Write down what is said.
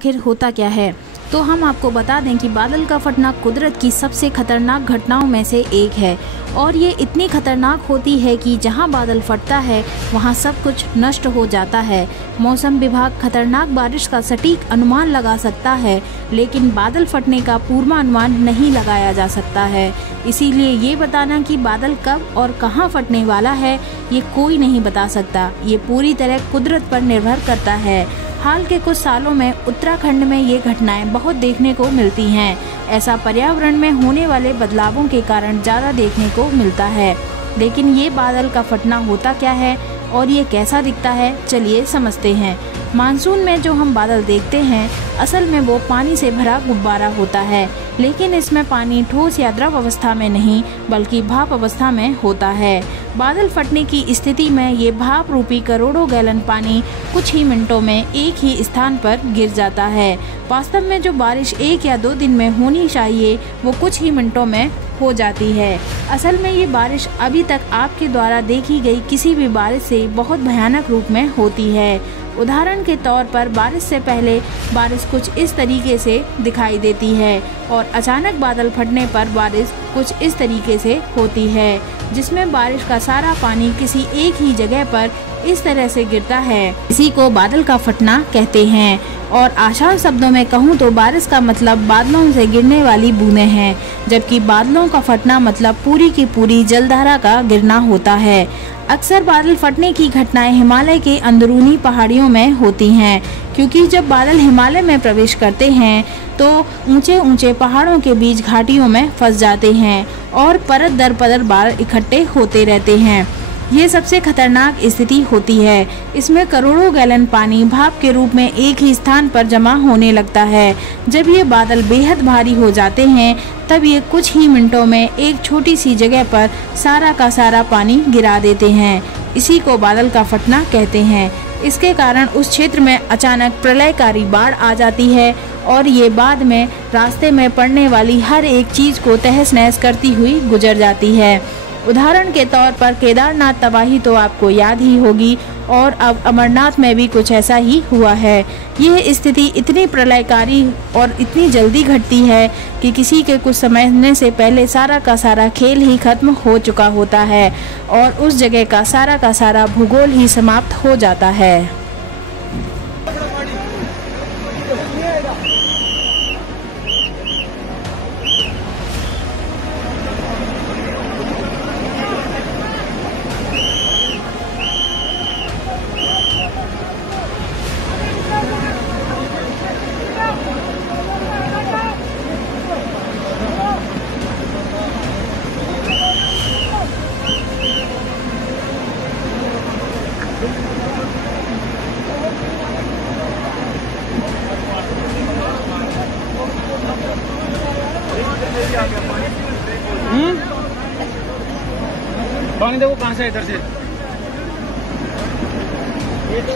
आखिर होता क्या है? तो हम आपको बता दें कि बादल का फटना कुदरत की सबसे खतरनाक घटनाओं में से एक है और ये इतनी खतरनाक होती है कि जहां बादल फटता है वहां सब कुछ नष्ट हो जाता है। मौसम विभाग खतरनाक बारिश का सटीक अनुमान लगा सकता है, लेकिन बादल फटने का पूर्वानुमान नहीं लगाया जा सकता है। इसीलिए ये बताना कि बादल कब और कहां फटने वाला है, ये कोई नहीं बता सकता। ये पूरी तरह कुदरत पर निर्भर करता है। हाल के कुछ सालों में उत्तराखंड में ये घटनाएं बहुत देखने को मिलती हैं। ऐसा पर्यावरण में होने वाले बदलावों के कारण ज़्यादा देखने को मिलता है। लेकिन ये बादल का फटना होता क्या है और ये कैसा दिखता है, चलिए समझते हैं। मानसून में जो हम बादल देखते हैं असल में वो पानी से भरा गुब्बारा होता है, लेकिन इसमें पानी ठोस या द्रव अवस्था में नहीं बल्कि भाप अवस्था में होता है। बादल फटने की स्थिति में ये भाप रूपी करोड़ों गैलन पानी कुछ ही मिनटों में एक ही स्थान पर गिर जाता है। वास्तव में जो बारिश 1 या 2 दिन में होनी चाहिए वो कुछ ही मिनटों में हो जाती है। असल में ये बारिश अभी तक आपके द्वारा देखी गई किसी भी बारिश से बहुत भयानक रूप में होती है। उदाहरण के तौर पर बारिश से पहले बारिश कुछ इस तरीके से दिखाई देती है और अचानक बादल फटने पर बारिश कुछ इस तरीके से होती है, जिसमें बारिश का सारा पानी किसी एक ही जगह पर इस तरह से गिरता है। इसी को बादल का फटना कहते हैं और आसान शब्दों में कहूँ तो बारिश का मतलब बादलों से गिरने वाली बूंदें हैं, जबकि बादलों का फटना मतलब पूरी की पूरी जलधारा का गिरना होता है। अक्सर बादल फटने की घटनाएं हिमालय के अंदरूनी पहाड़ियों में होती हैं, क्योंकि जब बादल हिमालय में प्रवेश करते हैं तो ऊंचे ऊंचे पहाड़ों के बीच घाटियों में फंस जाते हैं और परत दर परत बादल इकट्ठे होते रहते हैं। ये सबसे खतरनाक स्थिति होती है। इसमें करोड़ों गैलन पानी भाप के रूप में एक ही स्थान पर जमा होने लगता है। जब ये बादल बेहद भारी हो जाते हैं तब ये कुछ ही मिनटों में एक छोटी सी जगह पर सारा का सारा पानी गिरा देते हैं। इसी को बादल का फटना कहते हैं। इसके कारण उस क्षेत्र में अचानक प्रलयकारी बाढ़ आ जाती है और ये बाद में रास्ते में पड़ने वाली हर एक चीज को तहस नहस करती हुई गुजर जाती है। उदाहरण के तौर पर केदारनाथ तबाही तो आपको याद ही होगी और अब अमरनाथ में भी कुछ ऐसा ही हुआ है। यह स्थिति इतनी प्रलयकारी और इतनी जल्दी घटती है कि किसी के कुछ समझने से पहले सारा का सारा खेल ही खत्म हो चुका होता है और उस जगह का सारा भूगोल ही समाप्त हो जाता है। पानी देखो कहाँ से इधर से ये तो